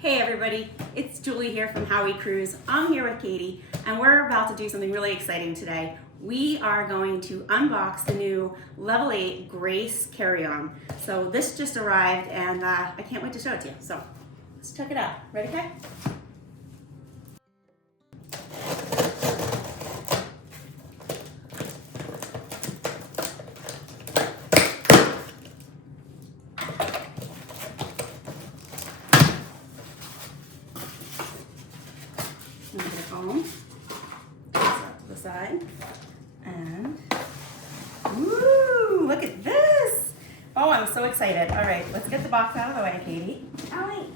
Hey everybody, it's Julie here from How We Cruise. I'm here with Katie and we're about to do something really exciting today. We are going to unbox the new Level 8 Grace Carry-On. So this just arrived and I can't wait to show it to you. So let's check it out. Ready, Kay? Put it home, to the side, and woo! Look at this! Oh, I'm so excited. All right, let's get the box out of the way, Katie. Oh, wait.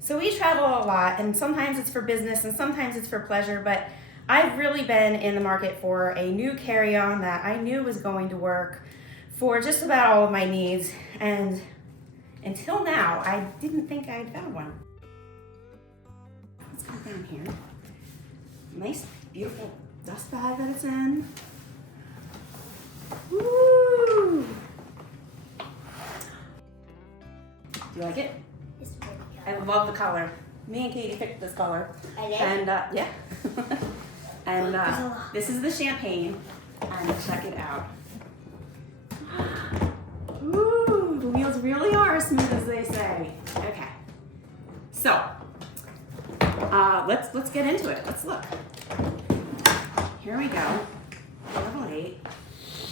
So we travel a lot, and sometimes it's for business and sometimes it's for pleasure, but I've really been in the market for a new carry-on that I knew was going to work for just about all of my needs, and until now, I didn't think I had found one. Let's go down here. Nice, beautiful dust bag that it's in. Woo! Do you like it? It's pretty I love the color. Me and Katie picked this color. I did? And yeah. And this is the champagne, and check it out. Ooh, the wheels really are as smooth as they say. Okay, so let's get into it. Let's look. Here we go. Level 8.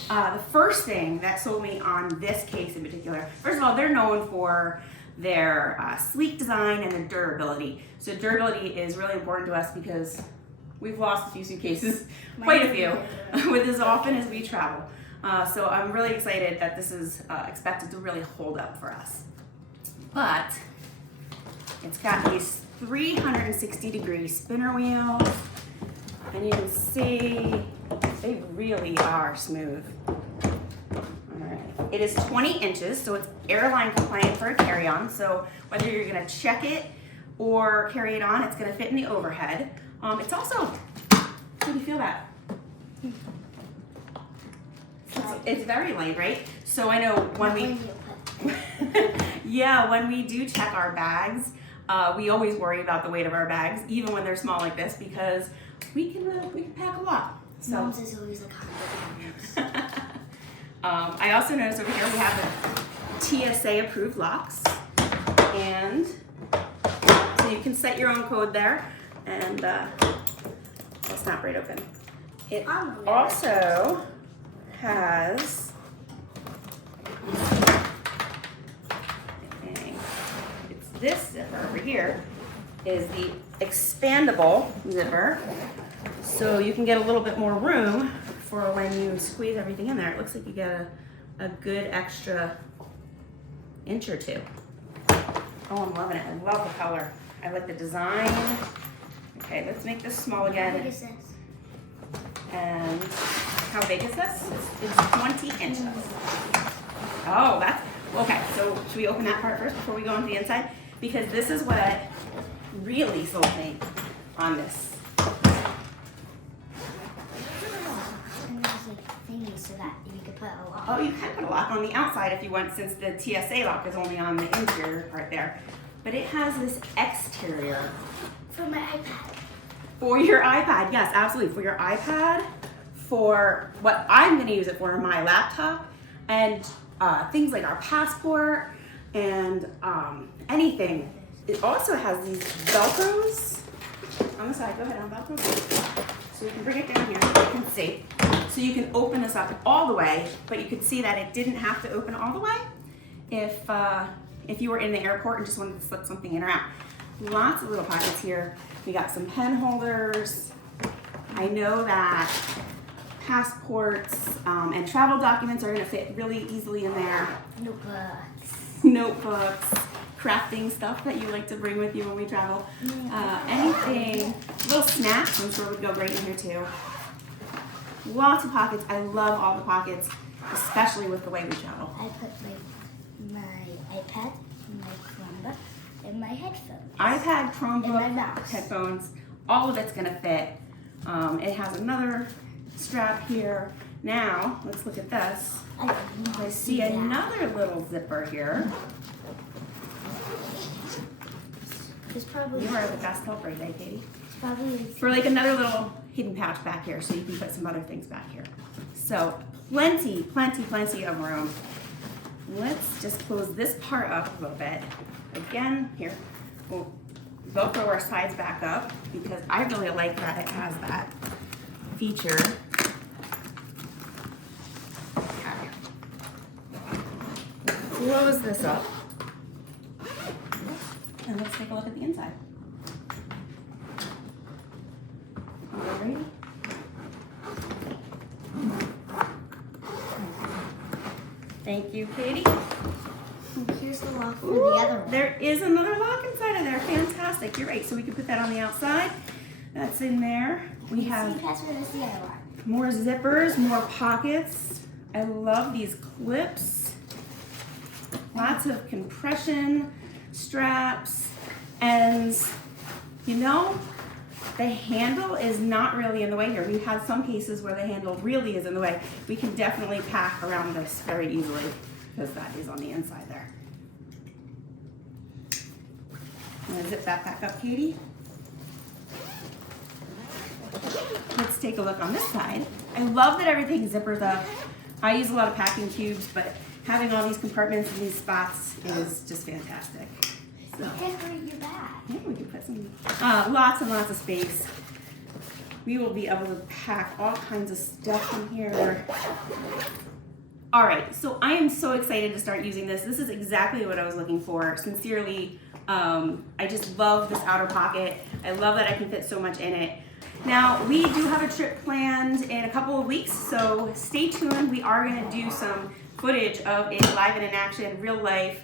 The first thing that sold me on this case in particular, first of all, they're known for their sleek design and their durability. So durability is really important to us because we've lost a few suitcases, quite a few, with as often as we travel. So I'm really excited that this is expected to really hold up for us. But it's got these 360-degree spinner wheels, and you can see they really are smooth. All right. It is 20 inches, so it's airline compliant for a carry-on. So whether you're gonna check it or carry it on, it's gonna fit in the overhead. It's also, how do you feel that? It's very light, right? So I know when when we do check our bags, we always worry about the weight of our bags, even when they're small like this, because we can pack a lot. So Mom's is always like 100 pounds. I also noticed over here we have the TSA approved locks, and so you can set your own code there, and it's not right open. It also has it's this zipper over here is the expandable zipper, so you can get a little bit more room for when you squeeze everything in there. It looks like you get a good extra inch or two. Oh, I'm loving it. I love the color. I like the design. Okay, let's make this small again. How big is this? And how big is this? It's 20 inches. Oh, that's, okay, so should we open that part first before we go into the inside? Because this is what really sold me on this. And there's like thingies so that you could put a lock. Oh, you can put a lock on the outside if you want, since the TSA lock is only on the interior part there. But it has this exterior. For my iPad. For your iPad, yes, absolutely. For your iPad, for what I'm gonna use it for, my laptop, and things like our passport and anything. It also has these Velcros on the side. Go ahead, on Velcro. So you can bring it down here, you can see. So you can open this up all the way, but you could see that it didn't have to open all the way if you were in the airport and just wanted to slip something in or out. Lots of little pockets here. We got some pen holders. I know that passports and travel documents are gonna fit really easily in there. Notebooks, crafting stuff that you like to bring with you when we travel. Anything, little snacks, I'm sure would go great in here too. Lots of pockets. I love all the pockets, especially with the way we travel. I put my iPad, my Chromebook, and my headphones. iPad, Chromebook, and my mouse. Headphones, all of it's gonna fit. It has another strap here, Now, let's look at this. I see that. another little zipper here. There's probably, You are the best helper today, Katie. probably For like another little hidden pouch back here, so you can put some other things back here. So plenty of room. Let's just close this part up a little bit. Again, here, we'll Velcro our sides back up because I really like that it has that feature. Okay. Close this up. And let's take a look at the inside. Alrighty. Thank you, Katie. here's the lock for the other one. There is another lock inside of there. Fantastic. You're right. So we can put that on the outside. That's in there. We have See, that's where there's the other one. more zippers, more pockets. I love these clips. Lots of compression straps. And you know, the handle is not really in the way here. We've had some cases where the handle really is in the way. We can definitely pack around this very easily because that is on the inside there. I'm gonna zip that back up, Katie. Let's take a look on this side. I love that everything zippers up. I use a lot of packing cubes, but having all these compartments in these spots is just fantastic. So, Decorate your bag. yeah, we can put some, lots and lots of space. We will be able to pack all kinds of stuff in here. All right, so I am so excited to start using this. This is exactly what I was looking for. Sincerely, I just love this outer pocket. I love that I can fit so much in it. Now, we do have a trip planned in a couple of weeks, so stay tuned. We are gonna do some footage of it live and in action, real life,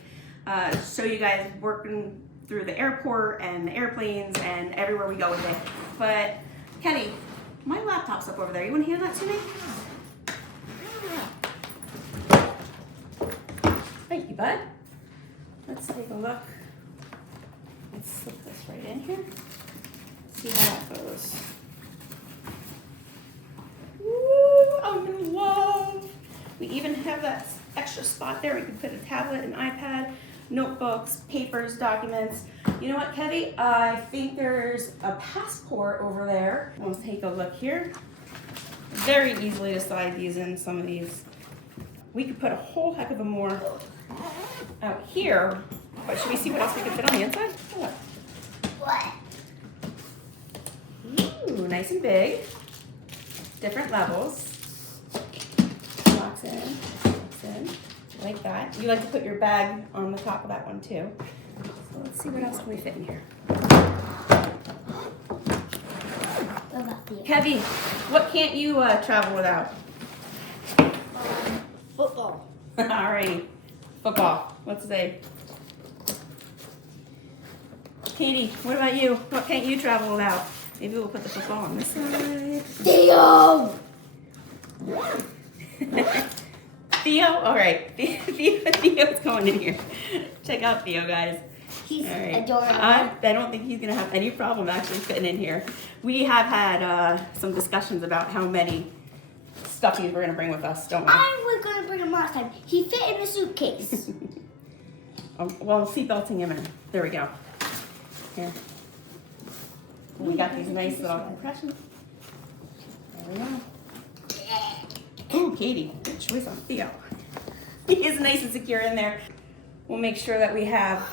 show you guys working through the airport and the airplanes and everywhere we go with it. But Kenny, my laptop's up over there. You wanna hand that to me? Thank you, bud. Let's take a look. Let's slip this right in here. See how that goes. Woo, I'm in love. We even have that extra spot there. We can put a tablet, an iPad, notebooks, papers, documents. You know what, Kevy? I think there's a passport over there. Let's take a look here. Very easily to slide these in, some of these. We could put a whole heck of a more out here. But should we see what else we can fit on the inside? Look. What? Ooh, nice and big. Different levels. Locks in, like that. You like to put your bag on the top of that one too. So let's see what else can we fit in here. What about the Kevy, what can't you travel without? football? Alrighty, football. What's today? Katie, what about you? What can't you travel without? Maybe we'll put the football on this side. Theo! Theo? Alright. Theo's going in here. Check out Theo, guys. He's All right. adorable. I don't think he's going to have any problem actually fitting in here. We have had some discussions about how many stuffies we're going to bring with us, don't we? I was going to bring him last time. He fit in the suitcase. Well, seatbelting him in. There we go. Here. We got these nice little compressions. There we go. Ooh, Katie, good choice on Theo. He is nice and secure in there. We'll make sure that we have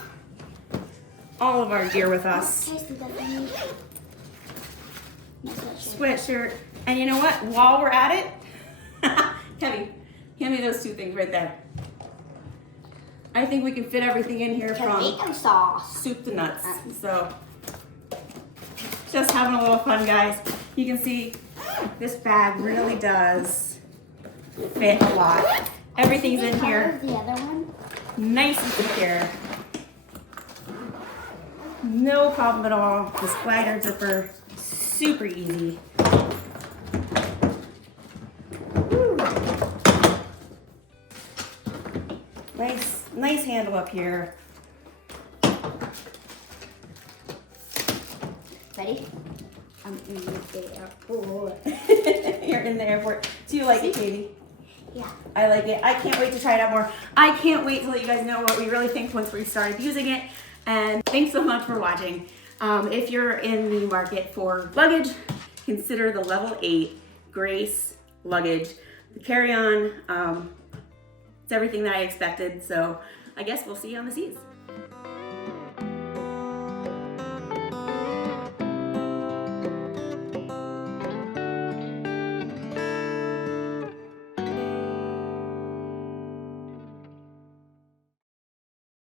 all of our gear with us. Sweatshirt. And you know what? While we're at it, Kevin, hand me those two things right there. I think we can fit everything in here from Tomato sauce. soup to nuts. So, just having a little fun, guys. You can see this bag really does fit a lot. Everything's in here. The other one? Nice and secure. No problem at all. This glider zipper, super easy. Woo. Nice handle up here. Ready? I'm I'm in the airport. You're in the airport. Do you like it, Katie? Yeah. I like it. I can't wait to try it out more. I can't wait to let you guys know what we really think once we started using it. And thanks so much for watching. If you're in the market for luggage, consider the Level 8 Grace Luggage. The carry-on, it's everything that I expected. So I guess we'll see you on the seas.